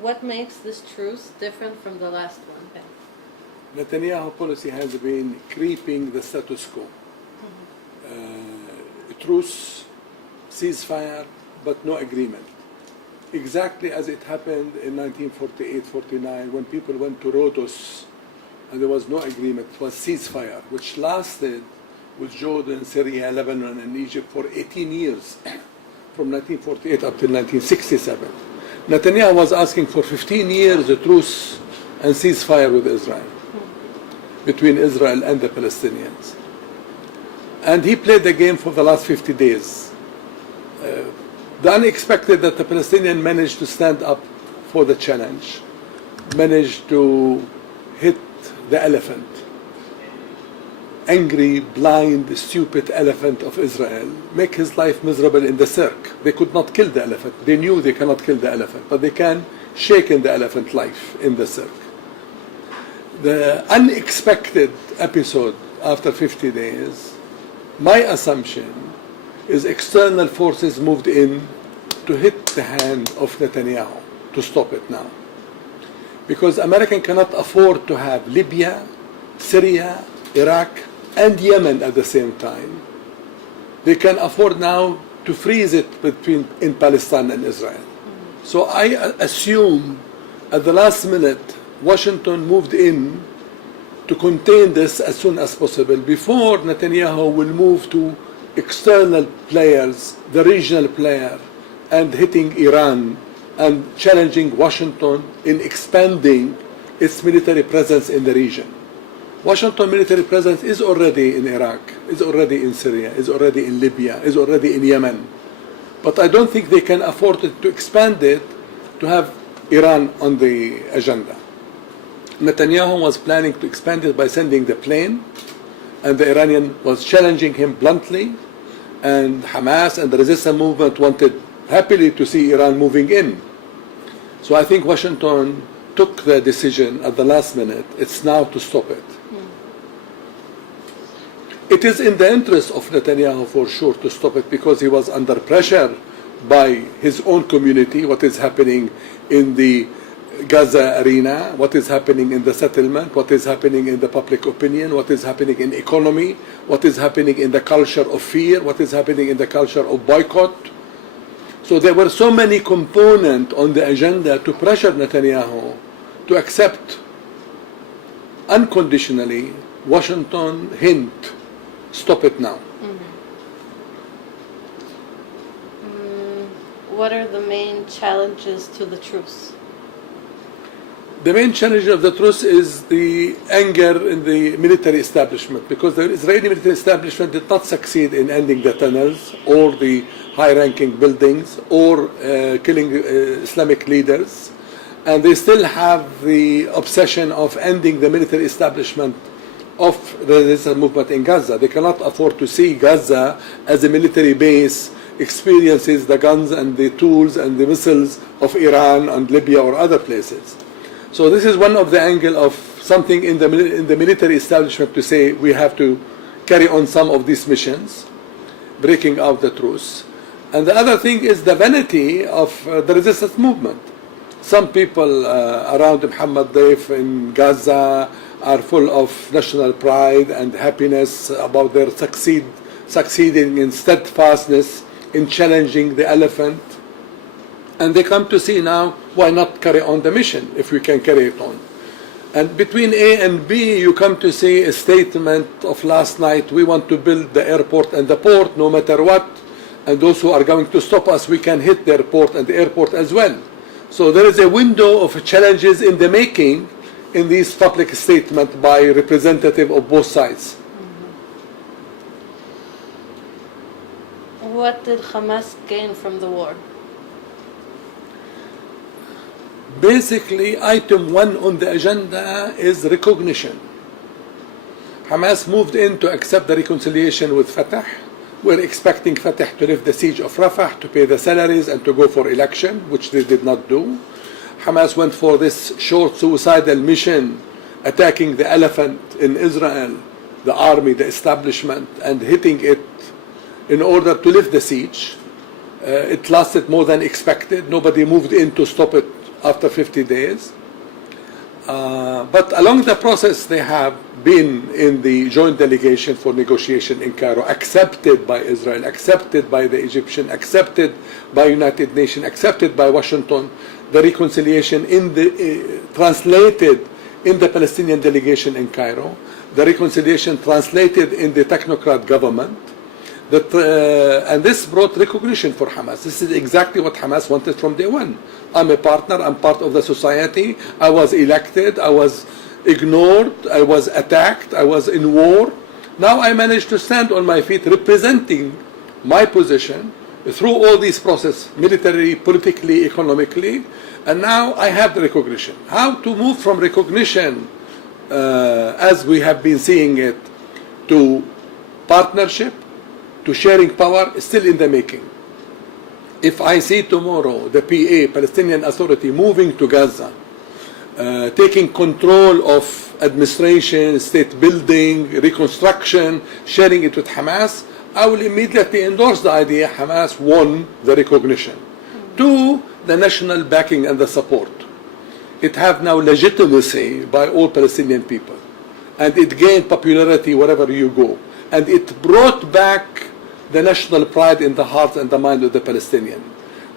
What makes this truce different from the last one? Netanyahu policy has been creeping the status quo. Truce, ceasefire, but no agreement. Exactly as it happened in 1948-49 when people went to Rhodos and there was no agreement. It was ceasefire, which lasted with Jordan, Syria, Lebanon, and Egypt for 18 years, from 1948 up till 1967. Netanyahu was asking for 15 years a truce and ceasefire with Israel, between Israel and the Palestinians. And he played the game for the last 50 days. The unexpected that the Palestinians managed to stand up for the challenge, managed to hit the elephant, angry, blind, stupid elephant of Israel, make his life miserable in the cirque. They could not kill the elephant. They knew they cannot kill the elephant, but they can shake in the elephant life in the cirque. The unexpected episode after 50 days, my assumption is external forces moved in to hit the hand of Netanyahu to stop it now. Because America cannot afford to have Libya, Syria, Iraq, and Yemen at the same time. They can afford now to freeze it in Palestine and Israel. So I assume at the last minute Washington moved in to contain this as soon as possible before Netanyahu will move to external players, the regional player, and hitting Iran and challenging Washington in expanding its military presence in the region. Washington military presence is already in Iraq, is already in Syria, is already in Libya, is already in Yemen. But I don't think they can afford to expand it to have Iran on the agenda. Netanyahu was planning to expand it by sending the plane, and the Iranian was challenging him bluntly, and Hamas and the resistance movement wanted happily to see Iran moving in. So I think Washington took the decision at the last minute. It's now to stop it. It is in the interest of Netanyahu for sure to stop it because he was under pressure by his own community, what is happening in the Gaza arena, what is happening in the settlement, what is happening in the public opinion, what is happening in economy, what is happening in the culture of fear, what is happening in the culture of boycott. So there were so many components on the agenda to pressure Netanyahu to accept unconditionally Washington hint, stop it now. What are the main challenges to the truce? The main challenge of the truce is the anger in the military establishment, because the Israeli military establishment did not succeed in ending the tunnels or the high-ranking buildings or killing Islamic leaders, and they still have the obsession of ending the military establishment of the resistance movement in Gaza. They cannot afford to see Gaza as a military base experiences the guns and the tools and the missiles of Iran and Libya or other places. So this is one of the angle of something in the military establishment to say we have to carry on some of these missions, breaking out the truce. And the other thing is the vanity of the resistance movement. Some people around Muhammad Daif in Gaza are full of national pride and happiness about their succeeding in steadfastness in challenging the elephant. And they come to see now, why not carry on the mission if we can carry it on? And between A and B, you come to see a statement of last night, we want to build the airport and the port no matter what, and those who are going to stop us, we can hit the airport and the airport as well. So there is a window of challenges in the making in these public statements by representatives of both sides. What did Hamas gain from the war? Basically, item 1 on the agenda is recognition. Hamas moved in to accept the reconciliation with Fatah. We're expecting Fatah to lift the siege of Rafah, to pay the salaries and to go for election, which they did not do. Hamas went for this short suicidal mission, attacking the elephant in Israel, the army, the establishment, and hitting it in order to lift the siege. It lasted more than expected. Nobody moved in to stop it after 50 days. But along the process, they have been in the joint delegation for negotiation in Cairo, accepted by Israel, accepted by the Egyptian, accepted by United Nations, accepted by Washington. The reconciliation translated in the Palestinian delegation in Cairo, the reconciliation translated in the technocrat government, and this brought recognition for Hamas. This is exactly what Hamas wanted from day one. I'm a partner, I'm part of the society, I was elected, I was ignored, I was attacked, I was in war. Now I managed to stand on my feet representing my position through all these processes, militarily, politically, economically, and now I have the recognition. How to move from recognition, as we have been seeing it, to partnership, to sharing power, is still in the making. If I see tomorrow the PA, Palestinian Authority, moving to Gaza, taking control of administration, state building, reconstruction, sharing it with Hamas, I will immediately endorse the idea Hamas won the recognition. Two, the national backing and the support. It have now legitimacy by all Palestinian people. And it gained popularity wherever you go. And it brought back the national pride in the heart and the mind of the Palestinian.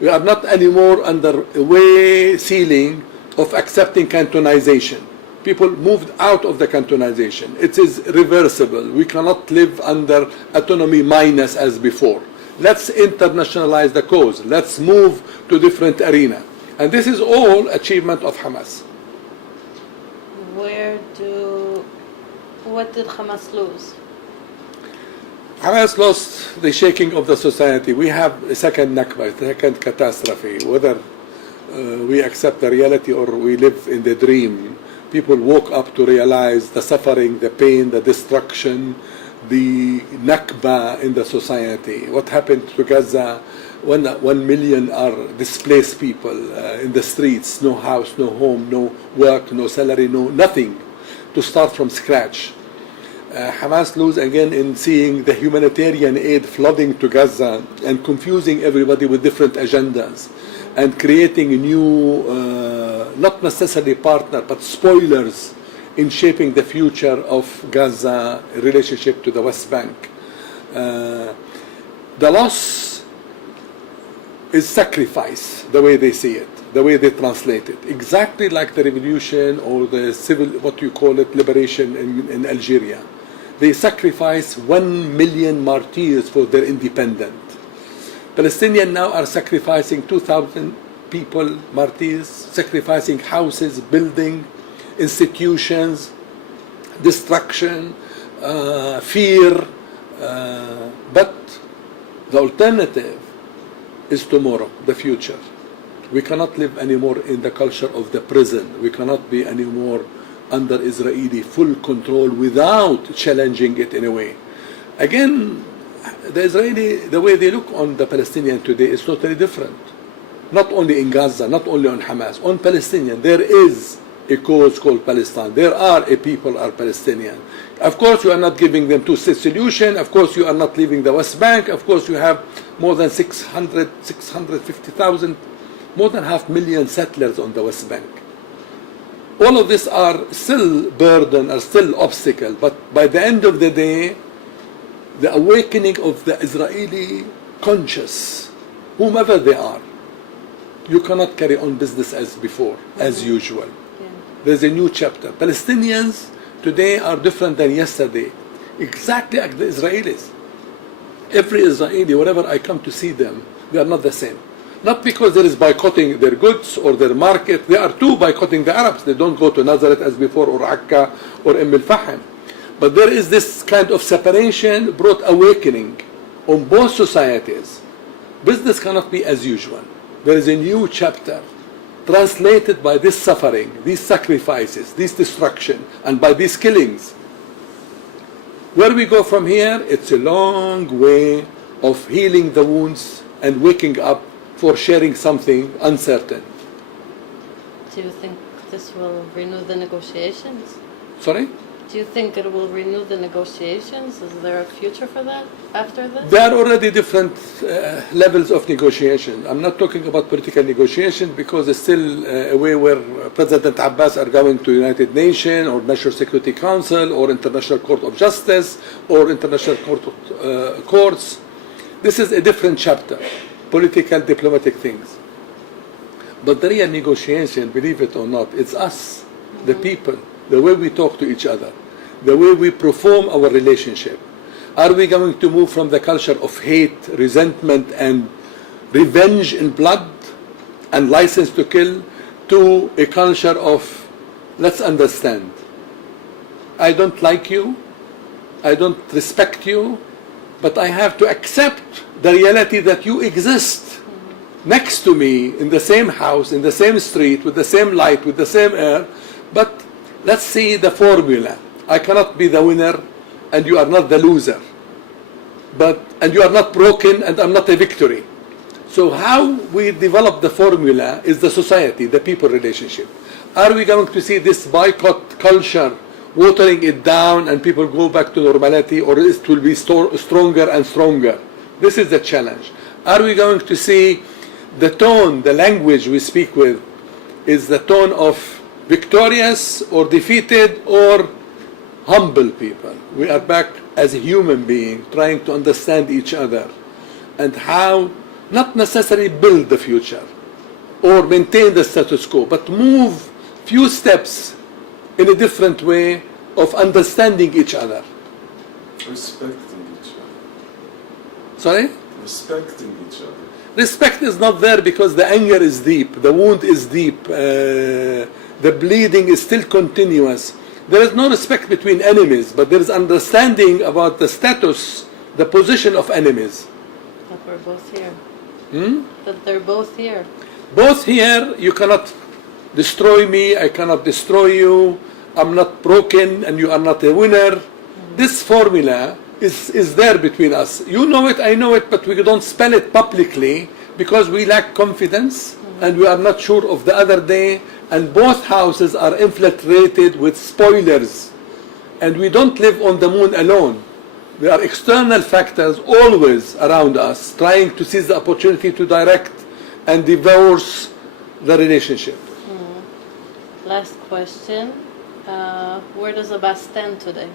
We are not anymore under a way ceiling of accepting cantonization. People moved out of the cantonization. It is reversible. We cannot live under autonomy minus as before. Let's internationalize the cause. Let's move to different arena. And this is all achievement of Hamas. What did Hamas lose? Hamas lost the shaking of the society. We have a second Nakba, a second catastrophe. Whether we accept the reality or we live in the dream, people woke up to realize the suffering, the pain, the destruction, the Nakba in the society. What happened to Gaza? 1 million are displaced people in the streets, no house, no home, no work, no salary, no nothing, to start from scratch. Hamas lose again in seeing the humanitarian aid flooding to Gaza and confusing everybody with different agendas and creating new, not necessarily partner, but spoilers in shaping the future of Gaza relationship to the West Bank. The loss is sacrifice, the way they see it, the way they translate it. Exactly like the revolution or the civil, what you call it, liberation in Algeria. They sacrifice 1 million martyrs for their independence. Palestinians now are sacrificing 2,000 people, martyrs, sacrificing houses, buildings, institutions, destruction, fear. But the alternative is tomorrow, the future. We cannot live anymore in the culture of the prison. We cannot be anymore under Israeli full control without challenging it in a way. Again, the Israeli, the way they look on the Palestinian today is totally different. Not only in Gaza, not only on Hamas, on Palestinian. There is a cause called Palestine. There are a people are Palestinian. Of course, you are not giving them two-state solution. Of course, you are not leaving the West Bank. Of course, you have more than 650,000, more than 500,000 settlers on the West Bank. All of this are still burden, are still obstacle. But by the end of the day, the awakening of the Israeli conscious, whomever they are, you cannot carry on business as before, as usual. There's a new chapter. Palestinians today are different than yesterday, exactly like the Israelis. Every Israeli, wherever I come to see them, they are not the same. Not because there is boycotting their goods or their market. They are too boycotting the Arabs. They don't go to Nazareth as before, or Akka, or Al-Fahim. But there is this kind of separation brought awakening on both societies. Business cannot be as usual. There is a new chapter translated by this suffering, these sacrifices, this destruction, and by these killings. Where we go from here, it's a long way of healing the wounds and waking up for sharing something uncertain. Do you think this will renew the negotiations? Sorry? Do Do you think it will renew the negotiations? Is there a future for that after this? There are already different levels of negotiation. I'm not talking about political negotiation because it's still a way where President Abbas are going to United Nations or National Security Council or International Court of Justice or International Courts. This is a different chapter, political, diplomatic things. But the real negotiation, believe it or not, it's us, the people, the way we talk to each other, the way we perform our relationship. Are we going to move from the culture of hate, resentment, and revenge in blood and license to kill to a culture of let's understand. I don't like you, I don't respect you, but I have to accept the reality that you exist next to me in the same house, in the same street, with the same light, with the same air, but let's see the formula. I cannot be the winner and you are not the loser. And you are not broken and I'm not a victory. So how we develop the formula is the society, the people relationship. Are we going to see this boycott culture watering it down and people go back to normality, or it will be stronger and stronger? This is the challenge. Are we going to see the tone, the language we speak with is the tone of victorious or defeated or humble people? We are back as a human being trying to understand each other and how not necessarily build the future or maintain the status quo, but move few steps in a different way of understanding each other. Respecting each other. Sorry? Respecting each other. Respect is not there because the anger is deep, the wound is deep, the bleeding is still continuous. There is no respect between enemies, but there is understanding about the status, the position of enemies. That we're both here. Hmm? That they're both here. Both here, you cannot destroy me, I cannot destroy you, I'm not broken and you are not a winner. This formula is there between us. You know it, I know it, but we don't spell it publicly because we lack confidence and we are not sure of the other day, and both houses are infiltrated with spoilers. And we don't live on the moon alone. There are external factors always around us trying to seize the opportunity to direct and divorce the relationship. Last question. Where does Abbas stand today?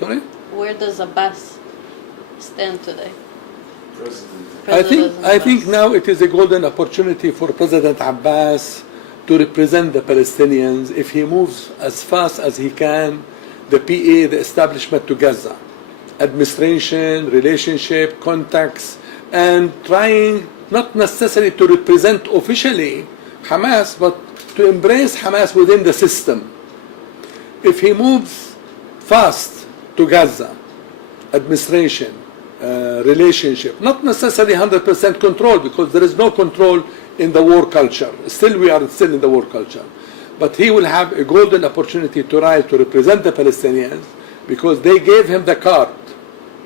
Sorry? Where does Abbas stand today? President. I think now it is a golden opportunity for President Abbas to represent the Palestinians if he moves as fast as he can, the PA, the establishment to Gaza, administration, relationship, contacts, and trying not necessarily to represent officially Hamas, but to embrace Hamas within the system. If he moves fast to Gaza, administration, relationship, not necessarily 100% control, because there is no control in the war culture. Still, we are still in the war culture. But he will have a golden opportunity to rise to represent the Palestinians because they gave him the card.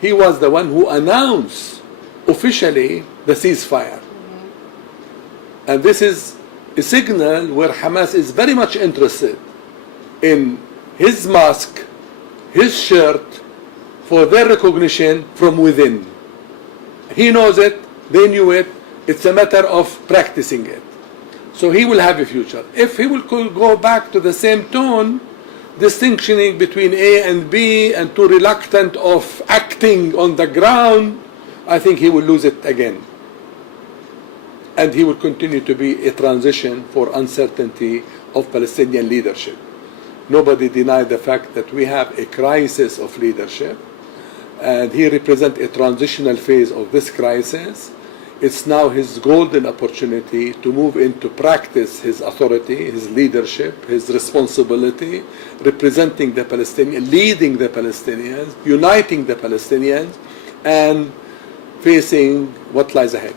He was the one who announced officially the ceasefire. And this is a signal where Hamas is very much interested in his mask, his shirt, for their recognition from within. He knows it, they knew it, it's a matter of practicing it. So he will have a future. If he will go back to the same tone, distinctioning between A and B and too reluctant of acting on the ground, I think he will lose it again. And he will continue to be a transition for uncertainty of Palestinian leadership. Nobody denied the fact that we have a crisis of leadership, and he represents a transitional phase of this crisis. It's now his golden opportunity to move into practice his authority, his leadership, his responsibility, representing the Palestinians, leading the Palestinians, uniting the Palestinians, and facing what lies ahead.